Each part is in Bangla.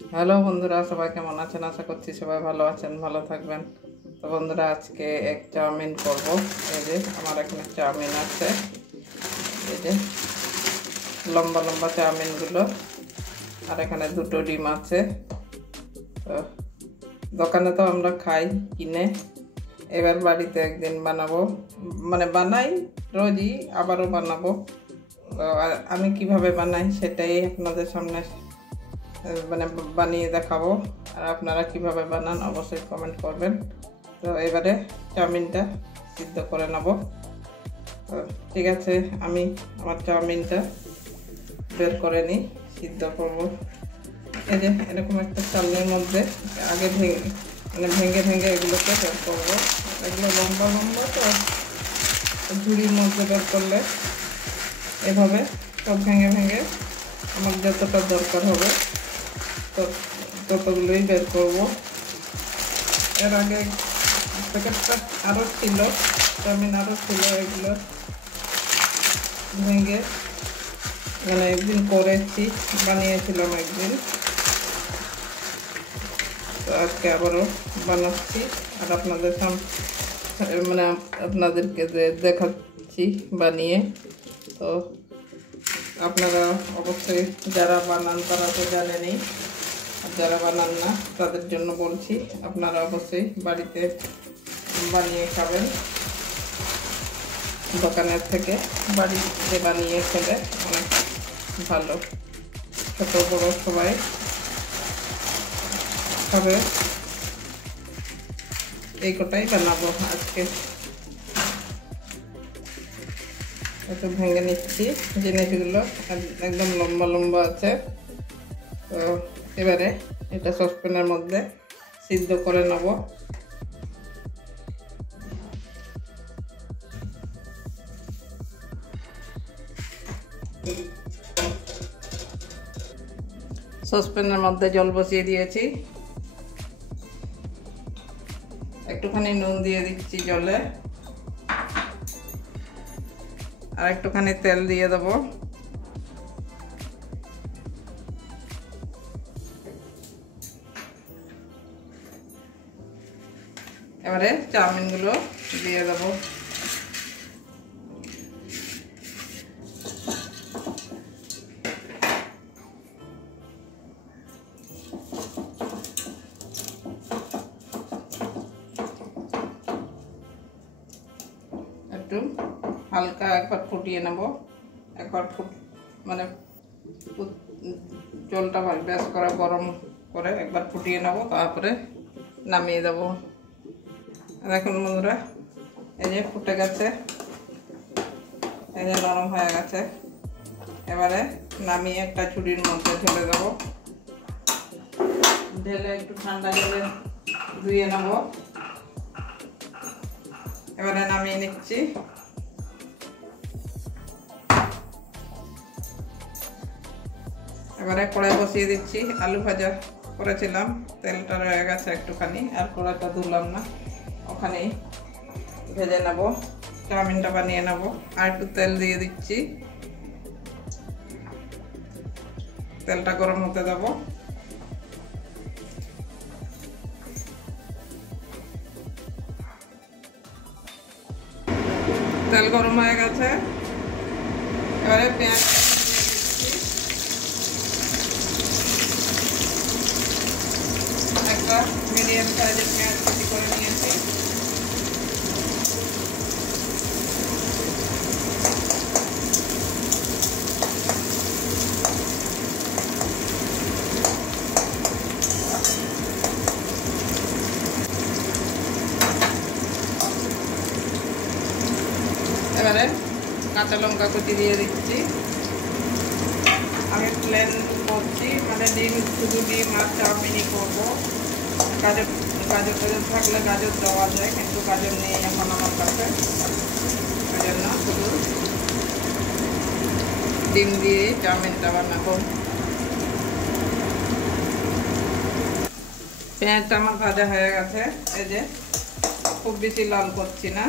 হ্যালো বন্ধুরা, সবাই কেমন আছেন? আশা করছি সবাই ভালো আছেন, ভালো থাকবেন। তো বন্ধুরা, আজকে এক চাউমিন করব। এই যে আমার এখানে চাউমিন আছে, এই যে লম্বা লম্বা চাউমিনগুলো, আর এখানে দুটো ডিম আছে। তো দোকানে তো আমরা খাই কিনে, এবার বাড়িতে একদিন বানাবো, মানে বানাই রোজই, আবারও বানাবো। তো আমি কিভাবে বানাই সেটাই আপনাদের সামনে মানে বানিয়ে দেখাবো। আর আপনারা কিভাবে বানান অবশ্যই কমেন্ট করবেন। তো এবারে চাউমিনটা সিদ্ধ করে নেব। তো ঠিক আছে, আমি আমার চাউমিনটা বের করে নিই, সিদ্ধ করব। এই যে এরকম একটা চালনির মধ্যে আগে ভেঙে ভেঙে এগুলোকে বের করবো। এগুলো লম্বা লম্বা, তো ঝুড়ির মধ্যে বের করলে এভাবে সব ভেঙে ভেঙে আমার যতটা দরকার হবে তো ততগুলোই বের করবো। এর আগে প্যাকেটটা আরও ছিল, চাউমিন আরও ছিল, এগুলো ভেঙে মানে একদিন করেছি, বানিয়েছিলাম একদিন। তো আজকে আবারও বানাচ্ছি আর আপনাদেরকে দেখাচ্ছি বানিয়ে। তো আপনারা অবশ্যই যারা বানান তারা তো জানেনই, আর যারা বানান না তাদের জন্য বলছি, আপনারা অবশ্যই বাড়িতে বানিয়ে খাবেন। দোকানের থেকে বাড়িতে বানিয়ে খেলে অনেক ভালো, ছোট বড় সবাই খাবে। এই কটাই বানাবো আজকে। একটু ভেঙে নিচ্ছি জিনিসগুলো, একদম লম্বা লম্বা আছে। তো এবারে এটা সসপ্যানের মধ্যে সিদ্ধ করে নেব। সসপ্যানের মধ্যে জল বসিয়ে দিয়েছি, একটুখানি নুন দিয়ে দিচ্ছি জলে, আর একটুখানি তেল দিয়ে দেবো। এবারে চাউমিনগুলো দিয়ে দেবো। একটু হালকা একবার ফুটিয়ে নেব, একবার মানে জলটা বেশ করে গরম করে একবার ফুটিয়ে নেব, তারপরে নামিয়ে দেব। দেখুন বন্ধুরা, এই যে ফুটে গেছে, এই যে নরম হয়ে গেছে। এবারে নামিয়ে একটা ঝুড়ির মধ্যে ঢেলে দেবো। ঢেলে একটু ঠান্ডা জলে ধুয়ে নেব। এবারে নামিয়ে নিচ্ছি। এবারে কড়াই বসিয়ে দিচ্ছি, আলু ভাজা করেছিলাম, তেলটা রয়ে গেছে একটুখানি, আর কড়াইটা ধুলাম না, ওখানেই ভেজে নেব। চাউমিনটা বানিয়ে নেব। আর একটু তেল দিয়ে দিচ্ছি, তেলটা গরম হতে দেবো। তেল গরম হয়ে গেছে, এবারে পেঁয়াজ একটা মিডিয়াম সাইজের পেঁয়াজ কুচি করে নিয়েছি। এবারে কাঁচা লঙ্কা কুচি দিয়ে দিচ্ছি। আমি প্লেন করছি, মানে শুধু ডিম আর চাউমিনই করবো। গাজর থাকলে গাজর দেওয়া যায়, কিন্তু গাজর নেই এখন আমার কাছে, ওই জন্য শুধু ডিম দিয়ে চাউমিনটা বানাবো। পেঁয়াজটা আমার ভাজা হয়ে গেছে, এই যে খুব বেশি লাল করছি না।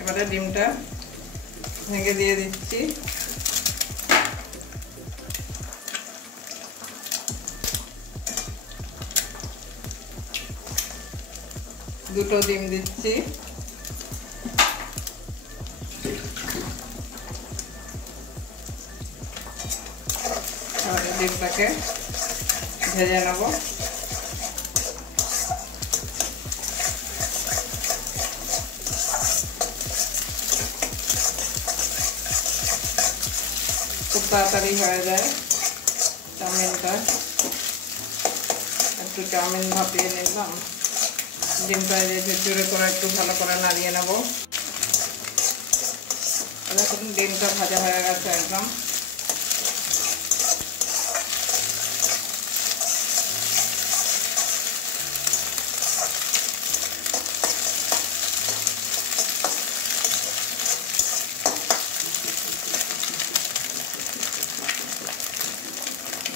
এবারে ডিমটা ভেঙে দিয়ে দিচ্ছি। দুটো ডিম দিচ্ছি। ডিমটাকে ভেজে নেব। খুব তাড়াতাড়ি হয়ে যায় চাউমিনটা। একটু চাউমিন ভাপিয়ে নিলাম, ডিমটা ঝুরঝুরে করে একটু ভালো করে নাড়িয়ে নেব। দেখুন ডিমটা ভাজা হয়ে গেছে একদম।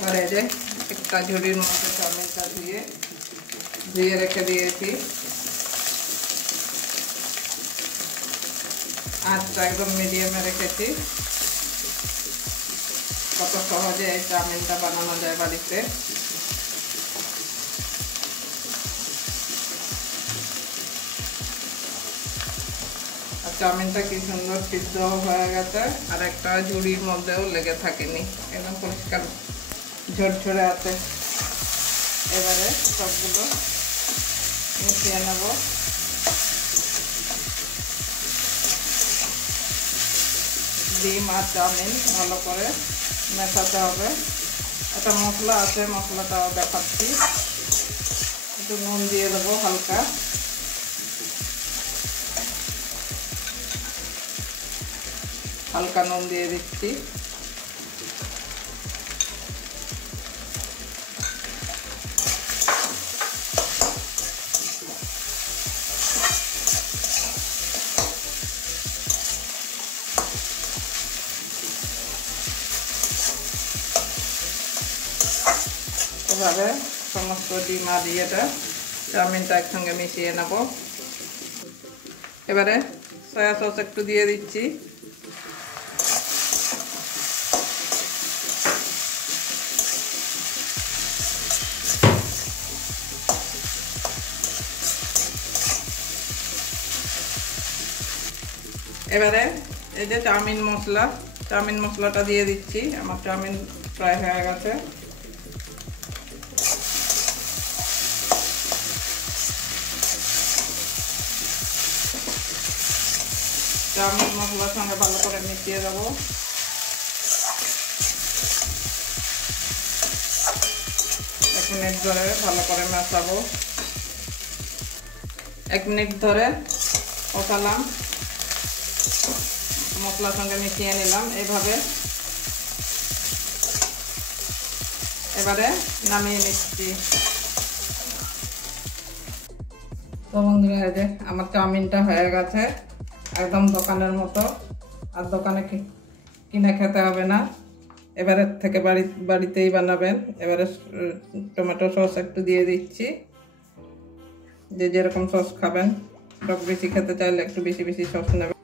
আর এই যে একটা ঝুড়ির মধ্যে চাউমিনটা ধুয়ে রেখে দিয়েছি। আঁচটা একদম মিডিয়ামে রেখেছি। কত সহজে এই চাউমিনটা বানানো যায় বাড়িতে। আর চাউমিনটা কি সুন্দর সিদ্ধ হয়ে গেছে, আর একটা ঝুড়ির মধ্যেও লেগে থাকেনি, একদম পরিষ্কার ঝরঝরে আছে। এবারে সবগুলো মিশিয়ে নেব। ডিম আর চাউমিন ভালো করে মেশাতে হবে। একটা মশলা আছে, মশলাটাও দেখাচ্ছি। একটু নুন দিয়ে দেবো হালকা। হালকা নুন দিয়ে দিচ্ছি। এভাবে সমস্ত ডিম আর ইয়েটা চাউমিনটা একসঙ্গে মিশিয়ে নেব। এবারে সয়া সস একটু দিয়ে দিচ্ছি। এবারে এই যে চাউমিন মশলাটা দিয়ে দিচ্ছি। আমার চাউমিন প্রায় হয়ে গেছে। চাউমিন মশলার সঙ্গে ভালো করে মিশিয়ে দেবো। এক মিনিট ধরে ভালো করে মেশাবো। 1 মিনিট ধরে কষালাম, মশলার সঙ্গে মিশিয়ে নিলাম এইভাবে। এবারে নামিয়ে নিচ্ছি। তো বন্ধুরা, এই যে আমার চাউমিনটা হয়ে গেছে একদম দোকানের মতো। আর দোকানে কিনে খেতে হবে না, এবারে থেকে বাড়িতেই বানাবেন। এবারে টমেটো সস একটু দিয়ে দিচ্ছি। যে যেরকম সস খাবেন, টক বেশি খেতে চাইলে একটু বেশি বেশি সস নেবেন।